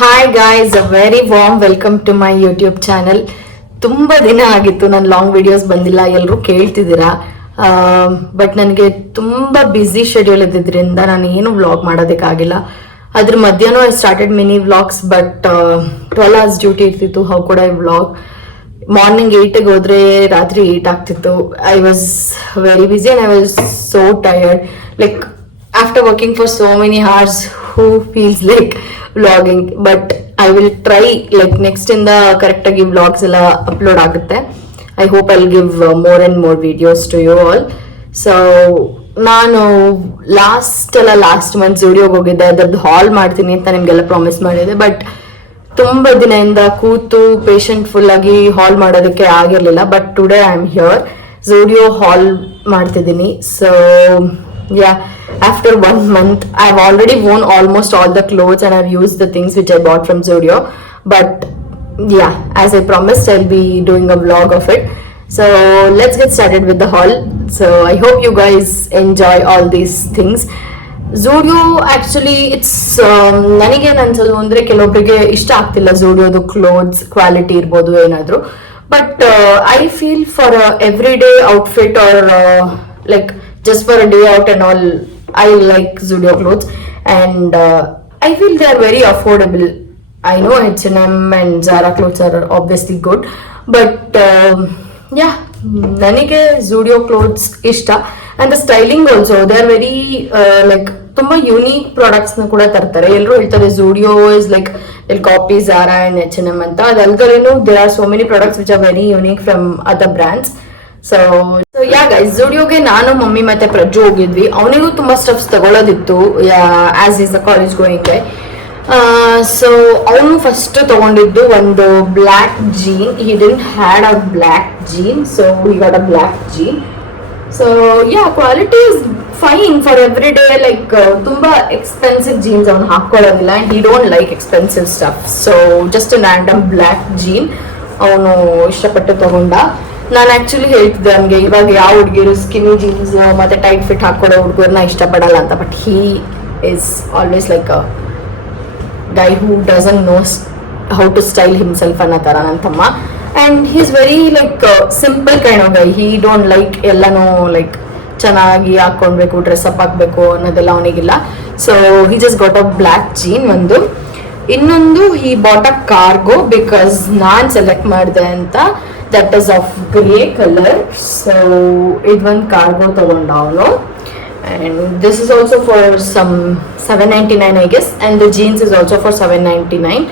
Hi guys, a very warm welcome to my YouTube channel. ತುಂಬ ದಿನ ಆಗಿತ್ತು ನನ್ನ ಲಾಂಗ್ ವಿಡಿಯೋಸ್ ಬಂದಿಲ್ಲ, ಎಲ್ಲರೂ ಕೇಳ್ತಿದ್ದೀರಾ. ಬಟ್ ನನಗೆ ತುಂಬ ಬ್ಯುಸಿ ಶೆಡ್ಯೂಲ್ ಇದ್ದಿದ್ದರಿಂದ ನಾನು ಏನು ವ್ಲಾಗ್ ಮಾಡೋದಕ್ಕಾಗಿಲ್ಲ. ಅದ್ರ ಮಧ್ಯಾಹ್ನ I started mini vlogs, but 12 hours duty ಇರ್ತಿತ್ತು. ಹೌ ಕೂಡ ಐ ವ್ಲಾಗ್? ಮಾರ್ನಿಂಗ್ 8ಗೆ ಹೋದ್ರೆ ರಾತ್ರಿ 8 ಆಗ್ತಿತ್ತು. I was very busy and I was so tired. Like after working for so many hours, who feels like vlogging? But I will try, like next in the correct agi vlogs ಎಲ್ಲ upload ಆಗುತ್ತೆ. I hope I'll give more and more videos to you all. So ನಾನು last month ಜೂಡಿಯೋಗೆ ಹೋಗಿದ್ದೆ. ಅದ್ರದ್ದು ಹಾಲ್ ಮಾಡ್ತೀನಿ ಅಂತ ನಿಮ್ಗೆಲ್ಲ promise ಮಾಡಿದೆ, but ತುಂಬಾ ದಿನದಿಂದ ಕೂತು ಪೇಷಂಟ್ ಫುಲ್ ಆಗಿ ಹಾಲ್ ಮಾಡೋದಕ್ಕೆ ಆಗಿರ್ಲಿಲ್ಲ. But today I am here, Zudio haul ಮಾಡ್ತಿದ್ದೀನಿ. So yeah, after 1 month I've already worn almost all the clothes and I've used the things which I bought from Zudio. But yeah, as I promised, I'll be doing a vlog of it. So let's get started with the haul. So I hope you guys enjoy all these things. Zudio actually it's ನನಗೆ ಅನ್ಸೋದು ಅಂದ್ರೆ ಕೆಲವೊಬ್ಬರಿಗೆ ಇಷ್ಟ ಆಗ್ತಿಲ್ಲ ಜೂಡಿಯೋದು clothes quality ಇರ್ಬೋದು ಏನಾದ್ರು. But I feel for every day outfit are like just for a day out and all, I like Zudio clothes, and I feel they are very affordable. I know H&M and Zara clothes are obviously good, but yeah, ನನಗೆ Zudio clothes ಇಷ್ಟ. and the styling also, they are very like ತುಂಬಾ unique products ನ ಕೂಡ ತರ್ತಾರೆ. ಎಲ್ಲರೂ ಹೇಳ್ತಾರೆ Zudio is like they'll copy Zara and H&M ಅಂತ. ಅದಲ್ದರೇನು there are so many products which are very unique from other brands. So yeah guys, ಜೂಡಿಯೋಗೆ ನಾನು mummy ಮತ್ತೆ ಪ್ರಜ್ಜು ಹೋಗಿದ್ವಿ. ಅವನಿಗೂ ತುಂಬಾ ಸ್ಟಫ್ಸ್ ತಗೊಳ್ಳೋದಿತ್ತು, as is a college going guy. So ಅವನು first ತಗೊಂಡಿದ್ದು ಒಂದು black jean. He didn't had a black jean, so he got a black jean. So yeah, quality is fine for every day. Like ತುಂಬಾ expensive jeans ಅವನು ಹಾಕೊಳ್ಳೋದಿಲ್ಲ, and he don't like expensive stuff. So just random black jean ಅವನು ಇಷ್ಟಪಟ್ಟು ತಗೊಂಡ. ನಾನು actually ಹೇಳ್ತಿದ್ದೆ ಅವನಿಗೆ, ಇವಾಗ ಯಾವ ಹುಡುಗಿರು ಸ್ಕಿನಿ ಜೀನ್ಸ್ ಮತ್ತೆ ಟೈಟ್ ಫಿಟ್ ಹಾಕೊಳ್ಳೋ ಹುಡುಗರನ್ನ ಇಷ್ಟಪಡಲ್ಲ ಅಂತ. But he is always like a guy who doesn't knows how to style himself ಅನ್ನೋ ಥರ ನನ್ನ ತಮ್ಮ. And he is very like simple kind of guy. He don't like ಎಲ್ಲನೂ ಲೈಕ್ ಚೆನ್ನಾಗಿ ಹಾಕ್ಕೊಳ್ಬೇಕು, ಡ್ರೆಸ್ ಅಪ್ ಹಾಕಬೇಕು ಅನ್ನೋದೆಲ್ಲ ಅವನಿಗಿಲ್ಲ. So he just got a black jean ಒಂದು. ಇನ್ನೊಂದು he bought a cargo, because ನಾನು ಸೆಲೆಕ್ಟ್ ಮಾಡಿದೆ ಅಂತ. That is of grey colour. So ಇದೊಂದು ಕಾರ್ಗೋ ತಗೊಂಡ ಅವನು. And this is also for some 799 I guess, and the jeans is also for 799.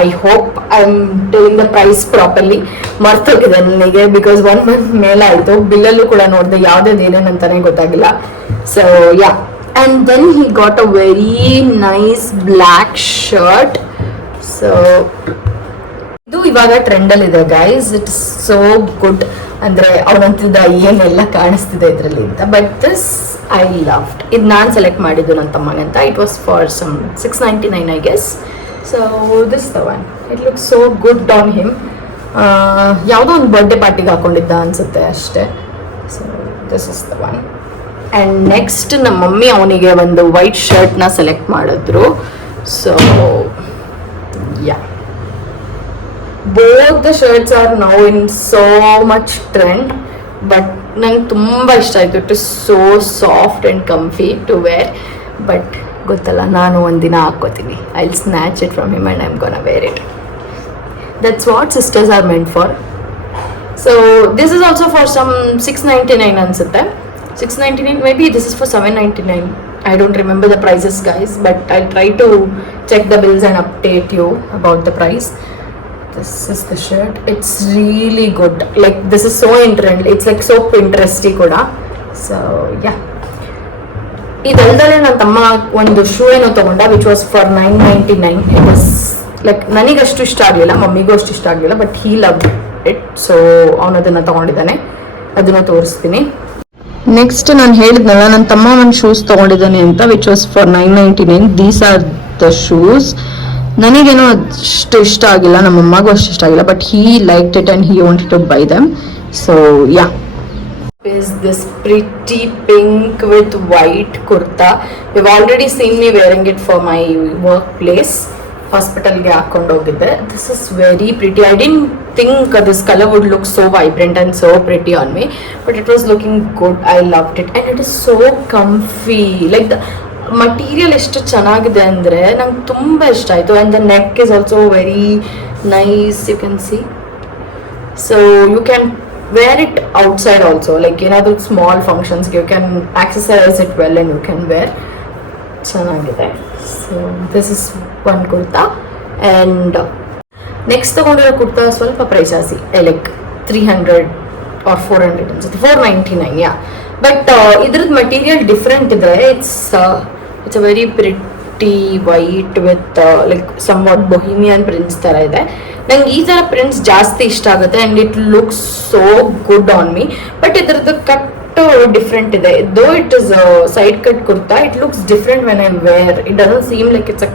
I hope I am doing the price properly. ಮರ್ತೋಗಿದೆ ನನಗೆ, because 1 month ಮೇಲೆ ಆಯಿತು. ಬಿಲ್ಲಲ್ಲೂ ಕೂಡ ನೋಡಿದೆ, ಯಾವುದೇನು ಏನೇನಂತಾನೆ ಗೊತ್ತಾಗಿಲ್ಲ. So yeah, and then he got a very nice black shirt. So ಇದು ಇವಾಗ ಟ್ರೆಂಡಲ್ಲಿ ಇದೆ guys. It is so good. ಅಂದ್ರೆ ಅವನಂತಿದ್ದ ಏನೆಲ್ಲ ಕಾಣಿಸ್ತಿದೆ ಇದರಲ್ಲಿ ಅಂತ. But this I loved. ಇದು ನಾನು ಸೆಲೆಕ್ಟ್ ಮಾಡಿದ್ದು ನನ್ನ ತಮ್ಮಗಂತ. It was for some 699 I guess. So this the one. It look so good on him. ಯಾವುದೋ ಒಂದು ಬರ್ಡೇ ಪಾರ್ಟಿಗೆ ಹಾಕೊಂಡಿದ್ದ ಅನ್ಸುತ್ತೆ ಅಷ್ಟೇ. So this is the one. And next ನಮ್ಮ ಮಮ್ಮಿ ಅವನಿಗೆ ಒಂದು ವೈಟ್ ಶರ್ಟ್ನ ಸೆಲೆಕ್ಟ್ ಮಾಡಿದ್ರು. So yeah, both the shirts are now in so much trend, but ನಂಗೆ ತುಂಬ ಇಷ್ಟ ಆಯಿತು. It is so soft and comfy to wear. But ಗೊತ್ತಲ್ಲ, ನಾನು ಒಂದಿನ ಹಾಕ್ಕೋತೀನಿ. I will snatch it from him and I am gonna wear it. That's what sisters are meant for. So this is also for some 699 ಅನ್ಸುತ್ತೆ. 699 maybe. This is for 799. I don't remember the prices guys, but I'll try to check the bills and update you about the price. This is the shirt. It's really good. Like this is so in trend. It's like so Pinteresty kuda. So yeah. ಇದಲ್ದಲೆ ನನ್ನ ತಮ್ಮ ಒಂದು shoe ಏನೋ ತಗೊಂಡ, which was for 999. It was like ನನಗಷ್ಟು ಇಷ್ಟ ಆಗಲಿಲ್ಲ, ಮಮ್ಮಿಗೂ ಅಷ್ಟು ಇಷ್ಟ ಆಗಲಿಲ್ಲ, but he love it. So ಅವನು ಅದನ್ನು ತಗೊಂಡಿದ್ದಾನೆ, ಅದನ್ನು ತೋರಿಸ್ತೀನಿ. ನೆಕ್ಸ್ಟ್ ನಾನು ಹೇಳಿದ್ನಲ್ಲ, ನನ್ನ ತಮ್ಮ ಒಂದು ಶೂಸ್ ತಗೊಂಡಿದ್ದಾನೆ ಅಂತ, which was for 999. These are the shoes. ನನಗೇನೋ ಅಷ್ಟು ಇಷ್ಟ ಆಗಿಲ್ಲ, ನಮ್ಮಮ್ಮಗೂ ಅಷ್ಟು ಇಷ್ಟ ಆಗಿಲ್ಲ, but he liked it and he wanted to buy them. So yeah, is this pretty pink with white kurta. You've already seen me wearing it for my workplace. ಹಾಸ್ಪಿಟಲ್ಗೆ ಹಾಕೊಂಡು ಹೋಗಿದ್ದೆ. This is very pretty. I didn't think this color would look so vibrant and so pretty on me, but it was looking good. I loved it and it is so comfy. Like the material ಎಷ್ಟು ಚೆನ್ನಾಗಿದೆ ಅಂದರೆ ನಂಗೆ ತುಂಬ ಇಷ್ಟ ಆಯಿತು. and the neck is also very nice, you can see. So you can wear it outside also, like ಏನಾದರೂ small functions you can accessorize it well and you can wear. ಚೆನ್ನಾಗಿದೆ. So this is one kurta. and next ತಗೊಂಡಿರೋ ಕುರ್ತಾ ಸ್ವಲ್ಪ price ಜಾಸ್ತಿ, like 300 or 400 ಅನ್ಸುತ್ತೆ, 499. Yeah, but ಇದ್ರದ್ದು material different ಇದೆ. It's a very pretty white with like somewhat bohemian prints ಥರ ಇದೆ. ನಂಗೆ ಈ ಥರ ಪ್ರಿಂಟ್ಸ್ ಜಾಸ್ತಿ ಇಷ್ಟ ಆಗುತ್ತೆ and it looks so good on me. But ಇದ್ರದ್ದು ಕಟ್ ಡಿಫ್ರೆಂಟ್ ಇದೆ. Though it is side cut kurta, it looks different when I wear. It doesn't seem like it's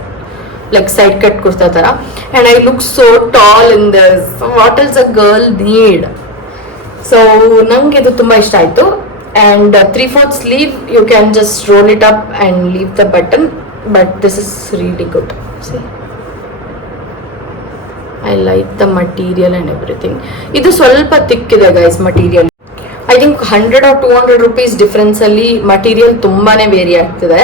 like side cut kurta tara, and I look so tall in this. What else a girl need? So nange idu tumba ishta aitu. and 3/4 sleeve, you can just roll it up and leave the button, but this is really good. See, I like the material and everything. Idu swalpa thick ide guys material. I think 100 or 200 rupees difference alli material tumbane vary ಆಗ್ತಿದೆ.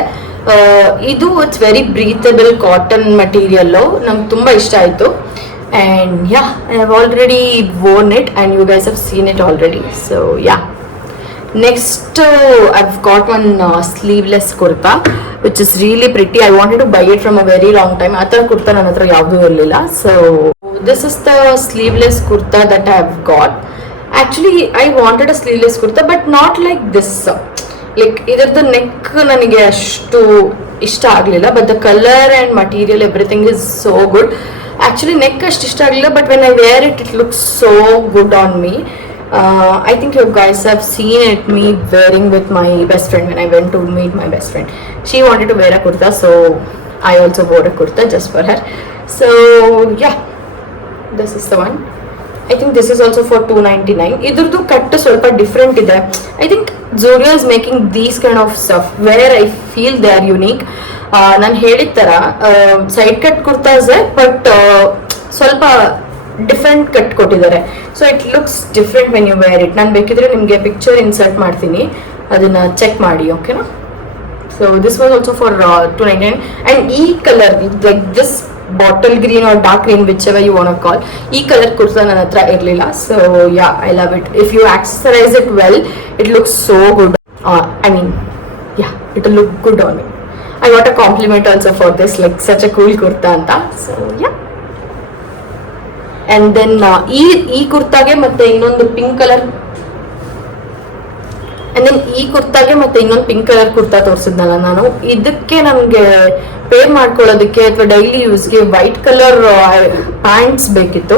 ಇದು it's very breathable cotton material, ನಂಗೆ ತುಂಬ ಇಷ್ಟ ಆಯಿತು. And yeah, I have already worn it and you guys have seen it already. So yeah, next I've got one sleeveless kurta which is really pretty. I wanted to buy it from a very long time. ಆ ಥರ ಕುರ್ತಾ ನನ್ನ ಹತ್ರ ಯಾವುದೂ ಇರಲಿಲ್ಲ. So this is the sleeveless kurta that I have got. Actually I wanted a sleeveless kurta but not like this. Like ಇದರದ್ದು neck ನನಗೆ ಅಷ್ಟು ಇಷ್ಟ ಆಗಲಿಲ್ಲ, but the colour and material everything is so good. Actually neck ಅಷ್ಟು ಇಷ್ಟ ಆಗಲಿಲ್ಲ, but when I wear it looks so good on me. I think you guys have seen it me wearing with my best friend when I went to meet my best friend. She wanted to wear a kurta, so I also wear a kurta just for her. So yeah, this is the one. I think this is also for 299. ಇದ್ರದ್ದು cut ಸ್ವಲ್ಪ different ಇದೆ. I think Zudio is making these kind of stuff where I feel they are unique. ನಾನು ಹೇಳಿದ ಥರ side cut kurtas, but ಸ್ವಲ್ಪ different cut ಕೊಟ್ಟಿದ್ದಾರೆ. So it looks different when you wear it. ನಾನು ಬೇಕಿದ್ರೆ ನಿಮಗೆ ಪಿಕ್ಚರ್ ಇನ್ಸರ್ಟ್ ಮಾಡ್ತೀನಿ, ಅದನ್ನು ಚೆಕ್ ಮಾಡಿ, ಓಕೆನಾ? So this was also for 299. And ಈ colour like this bottle green or dark green, whichever you want to call, ಈ colour kurta ನನ್ನ ಹತ್ರ ಇರಲಿಲ್ಲ. So yeah, I love it. If you accessorise it well, it looks so good. I mean yeah, it look good on it. I got a compliment also for this, like such a cool kurta ಅಂತ. So yeah, and then ಈ ಕುರ್ತಾಗೆ ಮತ್ತೆ ಇನ್ನೊಂದು pink colour, and then ಈ ಕುರ್ತಾಗೆ ಮತ್ತೆ ಇನ್ನೊಂದು pink colour kurta ತೋರಿಸಿದ್ನಲ್ಲ ನಾನು, ಇದಕ್ಕೆ ನನಗೆ ಪೇರ್ ಮಾಡ್ಕೊಳ್ಳೋದಕ್ಕೆ ಅಥವಾ ಡೈಲಿ ಯೂಸ್ಗೆ ವೈಟ್ ಕಲರ್ ಪ್ಯಾಂಟ್ಸ್ ಬೇಕಿತ್ತು,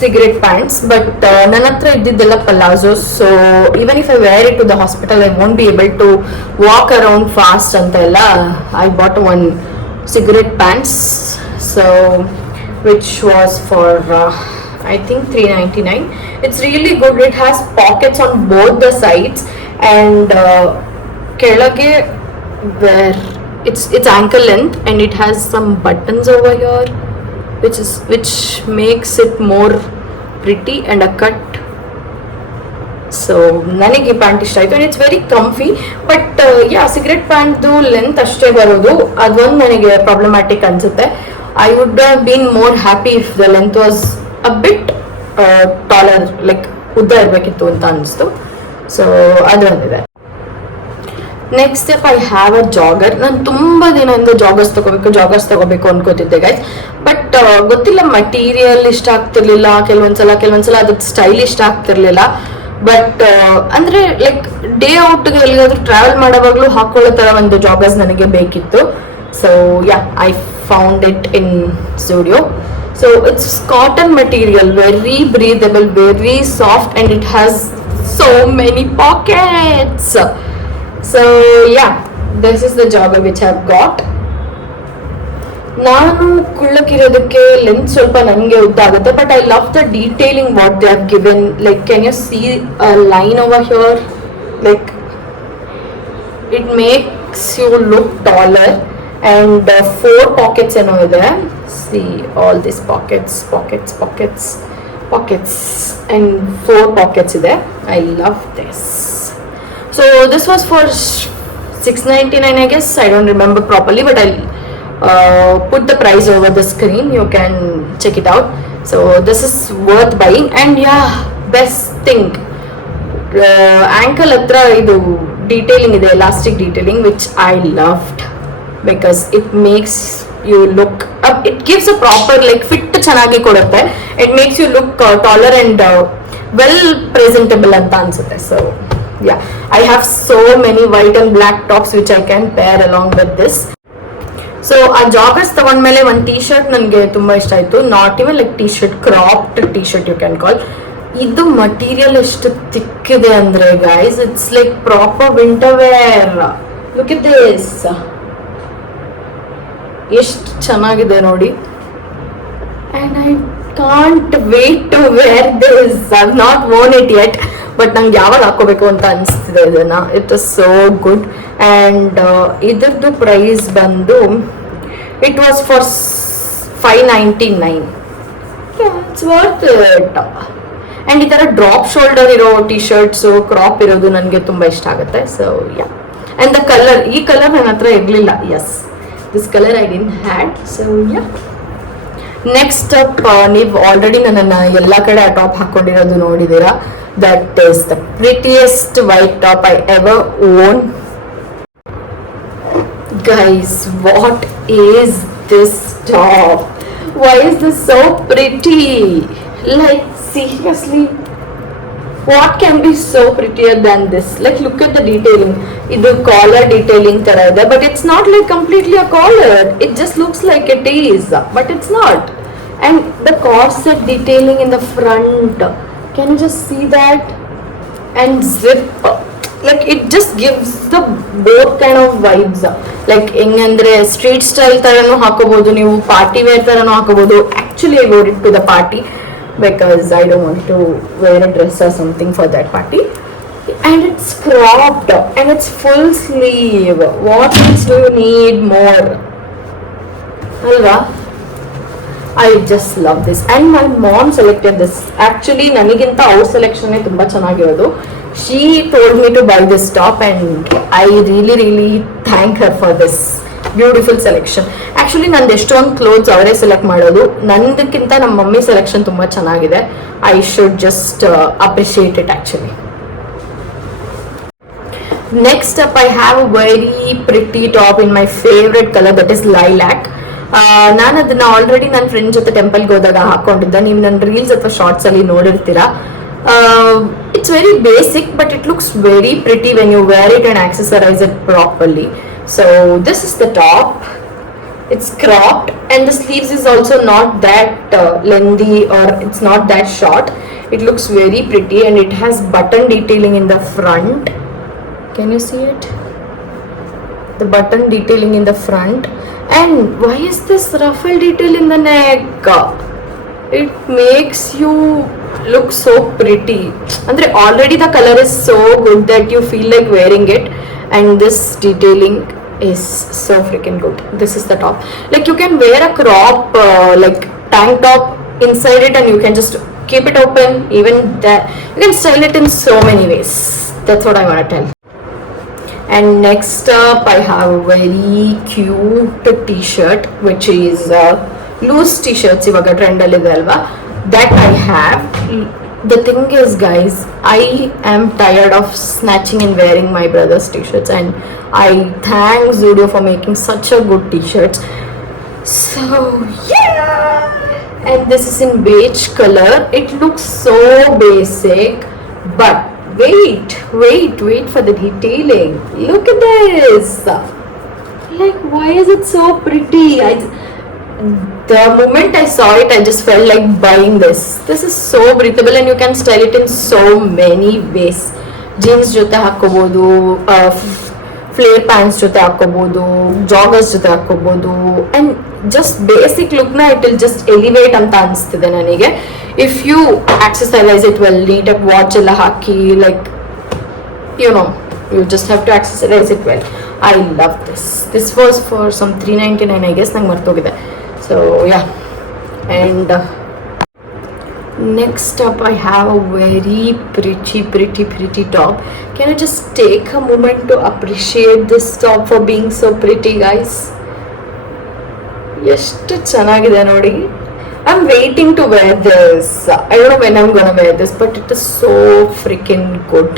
ಸಿಗರೆಟ್ ಪ್ಯಾಂಟ್ಸ್. ಬಟ್ ನನ್ನ ಹತ್ರ ಇದ್ದಿದ್ದೆಲ್ಲ palazzos. So even if I wear it to the hospital, I won't be able to walk around fast ಅಂತ ಎಲ್ಲ. I bought one cigarette pants, so which was for I think 399. It's really good. It has pockets on both the sides, and kelage where it's ankle length, and it has some buttons over here, which makes it more pretty and a cut. So ನನಗೆ ಈ pant ಇಷ್ಟ ಆಯಿತು, and it's very comfy. But yeah, cigarette ಪ್ಯಾಂಟ್ದು length ಅಷ್ಟೇ ಬರೋದು, ಅದೊಂದು ನನಗೆ problematic ಅನಿಸುತ್ತೆ. I would have been more happy if the length was a bit taller, like ಉದ್ದ ಇರಬೇಕಿತ್ತು ಅಂತ ಅನಿಸ್ತು. ಸೊ ಅದು ಒಂದಿದೆ. Next step, I have a Jagr. ನಾನು ತುಂಬ ದಿನದಿಂದ ಜಾಗರ್ಸ್ ತಗೋಬೇಕು ಅನ್ಕೋತಿದ್ದೆ ಗೈಸ್, ಬಟ್ ಗೊತ್ತಿಲ್ಲ, ಮಟೀರಿಯಲ್ ಇಷ್ಟ ಆಗ್ತಿರ್ಲಿಲ್ಲ ಕೆಲವೊಂದ್ಸಲ ಅದ್ರ ಸ್ಟೈಲ್ ಇಷ್ಟ ಆಗ್ತಿರ್ಲಿಲ್ಲ. ಬಟ್ ಅಂದರೆ ಲೈಕ್ ಡೇ ಔಟ್ಗೆ ಎಲ್ಲಿಗಾದ್ರೂ ಟ್ರಾವೆಲ್ ಮಾಡೋವಾಗಲೂ ಹಾಕೊಳ್ಳೋ ಥರ ಒಂದು ಜಾಗರ್ಸ್ ನನಗೆ ಬೇಕಿತ್ತು. So yeah, I found it in Zudio. So it's cotton material, very breathable, very soft, and it has so many pockets. So yeah, this is the jogger which I've got. ನಾನು ಕುಳ್ಳಕ್ಕಿರೋದಕ್ಕೆ length ಸ್ವಲ್ಪ ನನಗೆ ಉದ್ದ ಆಗುತ್ತೆ, but I love the detailing what they have given. Like can you see a line over here, like it makes you look taller, and 4 pockets ಏನೋ ಇದೆ. See all these pockets and 4 pockets ಇದೆ. I love this. So this was for $6.99 I guess. I don't remember properly, but I'll put the price over the screen. You can check it out. So this is worth buying. And yeah, best thing, ankle hatra idu detailing ide, elastic detailing, which I loved because it makes you look up. It gives a proper like fit ಚೆನ್ನಾಗಿ ಕೊಡುತ್ತೆ. It makes you look taller and well presentable anta ansutte. So yeah, I have so many white and black tops which I can pair along with this. So ಆ joggers ತಗೊಂಡ್ಮೇಲೆ ಒಂದು T shirt ನನಗೆ ತುಂಬಾ ಇಷ್ಟ ಆಯ್ತು. Not even like T shirt, cropped T shirt you can call. ಇದು material ಎಷ್ಟು ತಿಕ್ಕಿದೆ ಅಂದ್ರೆ guys, it's like proper winter wear. Look it this, ಎಷ್ಟು ಚೆನ್ನಾಗಿದೆ ನೋಡಿ. And I can't wait to wear this. I have not worn it yet, but ನಂಗೆ ಯಾವಾಗ ಹಾಕೋಬೇಕು ಅಂತ ಅನಿಸ್ತಿದೆ ಇದನ್ನ. It is so good. And ಇದ್ರದ್ದು ಪ್ರೈಸ್ ಬಂದು it was for $5.99. It's worth it. And ಈ ಥರ ಡ್ರಾಪ್ ಶೋಲ್ಡರ್ ಇರೋ ಟಿ ಶರ್ಟ್ಸು, ಕ್ರಾಪ್ ಇರೋದು ನನಗೆ ತುಂಬ ಇಷ್ಟ ಆಗುತ್ತೆ. So yeah, and the colour, ಈ ಕಲರ್ ನನ್ನ ಹತ್ರ ಇರಲಿಲ್ಲ. Yes, this colour I didn't had. So yeah, next up, ನೀವು ಆಲ್ರೆಡಿ ನನ್ನನ್ನು ಎಲ್ಲ ಕಡೆ ಆ ಟಾಪ್ ಹಾಕ್ಕೊಂಡಿರೋದು ನೋಡಿದ್ದೀರಾ. That is the prettiest white top I ever own. Guys, what is this top? Why is this so pretty? Like seriously, what can be so prettier than this? Like look at the detailing. Idu collar detailing tara ide, but it's not like completely a collar. It just looks like it is, but it's not. And the corset detailing in the front, can you just see that? And zip, like it just gives the both kind of vibes. Like ಹೆಂಗಂದ್ರೆ street style ತರನು ಹಾಕೋಬಹುದು, ನೀವು party wear ತರನು ಹಾಕೋಬಹುದು. Actually I wear it to the party because I don't want to wear a dress or something for that party. And it's cropped and it's full sleeve. What else do you need more? Alva, I just love this. And my mom selected this. Actually naniginta our selection e tumba chenagirodu. She told me to buy this top and I really thank her for this beautiful selection. Actually ನಂದು ಎಷ್ಟೊಂದು clothes ಅವರೇ select ಮಾಡೋದು, ನಂದಕ್ಕಿಂತ ನಮ್ಮ mummy selection ತುಂಬ ಚೆನ್ನಾಗಿದೆ. I should just appreciate it actually. Next up I have a very pretty top in my favourite colour, that is lilac. ನಾನು ಅದನ್ನ already ನನ್ನ ಫ್ರೆಂಡ್ ಜೊತೆ ಟೆಂಪಲ್ಗೆ ಹೋದಾಗ ಹಾಕೊಂಡಿದ್ದೆ. ನೀವು ನನ್ನ ರೀಲ್ಸ್ ಅಥವಾ ಶಾರ್ಟ್ಸ್ ಅಲ್ಲಿ ನೋಡಿರ್ತೀರಾ. It's very basic, but it looks very pretty when you wear it and accessorize it properly. So this is the top. It's cropped and the sleeves is also not that lengthy or it's not that short. It looks very pretty and it has button detailing in the front. Can you see it? The button detailing in the front. And why is this ruffle detail in the neck? It makes you look so pretty. Andre already the color is so good that you feel like wearing it, and this detailing is so freaking good. This is the top. Like you can wear a crop like tank top inside it and you can just keep it open. Even that you can style it in so many ways. That's what I want to tell. And next up I have a very cute t-shirt which is loose t-shirts ivaga trend alli ide alva, that I have. The thing is guys, I am tired of snatching and wearing my brother's t-shirts and I thank Zudio for making such a good t-shirts. So yeah, and this is in beige color. It looks so basic, but wait for the detailing. Look at this. Like why is it so pretty? The moment I saw it, I just felt like buying this. This is so breathable and you can style it in so many ways. Jeans jote hakobodu, flare pants jote hakobodu, joggers jote hakobodu, and just basic look na it will just elevate anta anstide nanige. If you accessorize it well, neat up watch ella haki, like you know, you just have to accessorize it well. I love this was for some 399 I guess, ನಂಗೆ ಮರ್ತೋಗಿದೆ. So yeah, and next up I have a very pretty top. Can I just take a moment to appreciate this top for being so pretty, guys? ಎಷ್ಟು ಚೆನ್ನಾಗಿದೆ ನೋಡಿ. I'm waiting to wear this. I don't know when I'm gonna wear this, but it is so freaking good.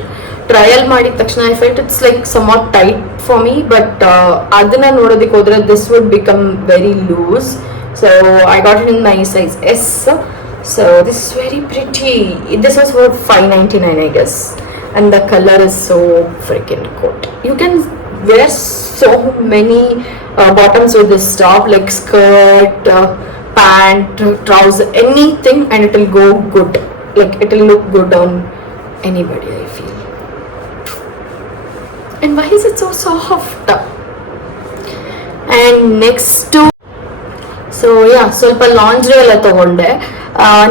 Trial ಮಾಡಿದ ತಕ್ಷಣ I felt it's like somewhat tight for me, but ಅದನ್ನ ನೋಡೋದಕ್ಕೆ ಹೋದ್ರೆ this would become very loose. So I got it in my size S. So this is very pretty. This was for 599 I guess, and the color is so freaking good. You can wear so many bottoms with this top, like skirt, pant, trouser, anything, and it will go good. Like it will look good on anybody, I feel. And why is it so soft? And next to, so yeah, ಸ್ವಲ್ಪ lingerie ಎಲ್ಲ ತಗೊಂಡೆ.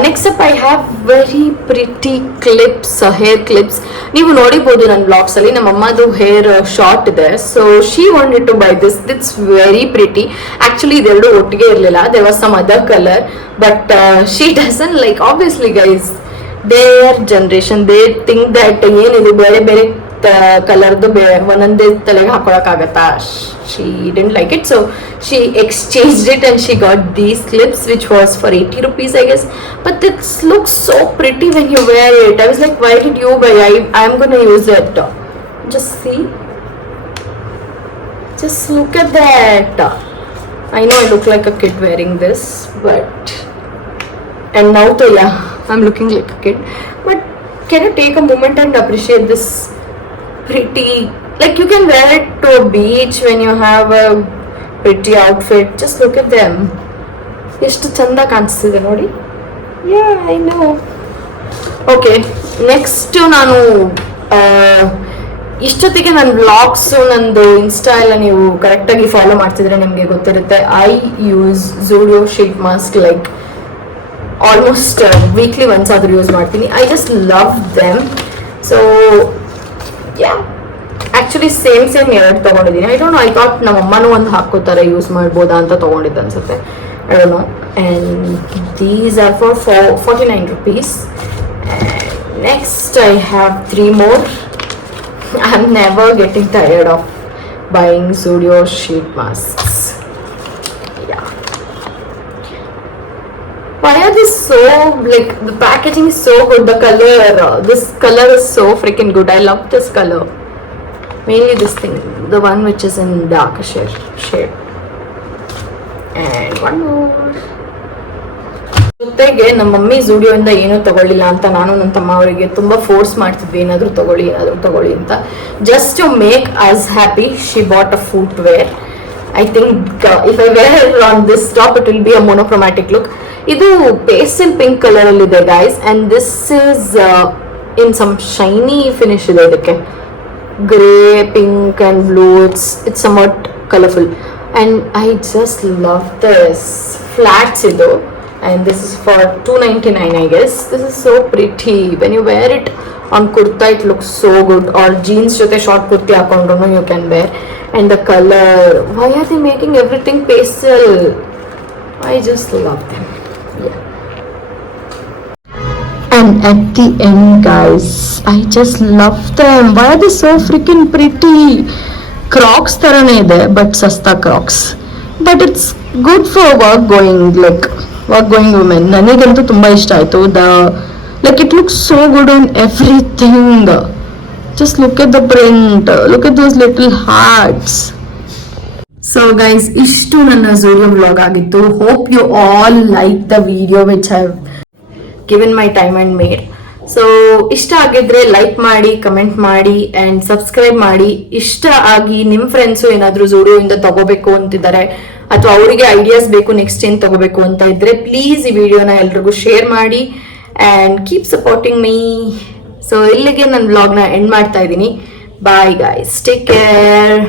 Next up I have very pretty clips, hair clips. ನೀವು ನೋಡಿಬೋದು ನನ್ನ ಬ್ಲಾಗ್ಸಲ್ಲಿ ನಮ್ಮ ಅಮ್ಮದು hair short ಇದೆ. So she wanted to buy this very pretty. Actually ಇದೆರಡು ಒಟ್ಟಿಗೆ ಇರಲಿಲ್ಲ, there was some other colour, but she doesn't like, obviously guys, their generation, they think that ಏನಿದು ಬೇರೆ ಬೇರೆ ಕಲರ್ದು ಒಂದೊಂದೇ ತಲೆಗೆ ಹಾಕೊಳಕ್ಕಾಗತ್ತಾ. She didn't like it, so she exchanged it and she got these clips, which was for 80 rupees I guess, but it looks so pretty when you wear it. I was like, why did you buy? I'm gonna use it. Just see, just look at that. I know I look like a kid wearing this, but and now to yeah, I'm looking like a kid, but can you take a moment and appreciate this pretty, like you can wear it to a beach when you have a pretty outfit. Just look at them, ಎಷ್ಟು ಚಂದ ಕಾಣಿಸ್ತಿದೆ ನೋಡಿ. Yeah, I know. Okay, next ನಾನು ಇಷ್ಟೊತ್ತಿಗೆ ನನ್ನ vlogs, ನಂದು insta ಎಲ್ಲ ನೀವು ಕರೆಕ್ಟಾಗಿ ಫಾಲೋ ಮಾಡ್ತಿದ್ರೆ ನಿಮಗೆ ಗೊತ್ತಿರುತ್ತೆ. I use Zudio sheet mask like almost weekly once ಆದರೂ ಯೂಸ್ ಮಾಡ್ತೀನಿ. I just love them. So yeah, actually same ಎರಡು ತಗೊಂಡಿದ್ದೀನಿ. I don't know, I thought ನಮ್ಮ ಅಮ್ಮನೂ ಒಂದು ಹಾಕೋತಾರೆ, ಯೂಸ್ ಮಾಡ್ಬೋದಾ ಅಂತ ತಗೊಂಡಿದ್ದೆ ಅನ್ಸುತ್ತೆ. I don't know. And these are for 49 rupees. Next I have 3 more. I am never getting tired of buying Zudio sheet masks. Yeah. Why are these so, like, the packaging is so good, the color, this color is so freaking good. I love this color. Mainly this thing, the one which is in darker shade. And one more. ಜೊತೆಗೆ ನಮ್ಮ mummy Zudio ಇಂದ ಏನೂ ತಗೊಳ್ಳಿಲ್ಲ ಅಂತ ನಾನು ನನ್ನ ತಮ್ಮ ಅವರಿಗೆ ತುಂಬಾ ಫೋರ್ಸ್ ಮಾಡ್ತಿದ್ವಿ, ಏನಾದರೂ ತಗೊಳ್ಳಿ ಅಂತ. Just to make us happy, she bought a footwear. I think if I wear on this top it will be a monochromatic look. ಇದು ಪೇಸ್ಟಲ್ ಪಿಂಕ್ ಕಲರ್ ಅಲ್ಲಿ ಇದೆ guys, and this is in some shiny finish ಇದೆ ಇದಕ್ಕೆ. Grey, pink and blue, it's somewhat colorful, and I just love this. Flats ido, and this is for 299 I guess. This is so pretty. When you wear it on kurta it looks so good, or jeans jothe short kurti hakondru you can wear. And the color, why are they making everything pastel? I just love them. Yeah. And at the end guys, I just love them. Why are they so freaking pretty? Crocs tarane ide, but sasta Crocs, but it's good for work going women. Nanigantu tumba ishta aitu. The like it looks so good on everything. Just look at the print, look at those little hearts. So guys, ishtu nanna Zudio vlog agittu. Hope you all like the video which I've given my time and made. So ಇಷ್ಟ ಆಗಿದ್ರೆ like ಮಾಡಿ, comment ಮಾಡಿ and subscribe ಮಾಡಿ. ಇಷ್ಟ ಆಗಿ ನಿಮ್ಮ friends ಏನಾದರೂ Zudio ಇಂದ ತಗೋಬೇಕು ಅಂತಿದ್ದಾರೆ, ಅಥವಾ ಅವರಿಗೆ ಐಡಿಯಾಸ್ ಬೇಕು ನೆಕ್ಸ್ಟ್ ಏನು ತಗೋಬೇಕು ಅಂತ ಇದ್ರೆ, ಪ್ಲೀಸ್ ಈ ವಿಡಿಯೋನ ಎಲ್ರಿಗೂ ಶೇರ್ ಮಾಡಿ and keep supporting me. So ಇಲ್ಲಿಗೆ ನನ್ನ ವ್ಲಾಗ್ನ ಎಂಡ್ ಮಾಡ್ತಾ ಇದ್ದೀನಿ. Bye guys, take care.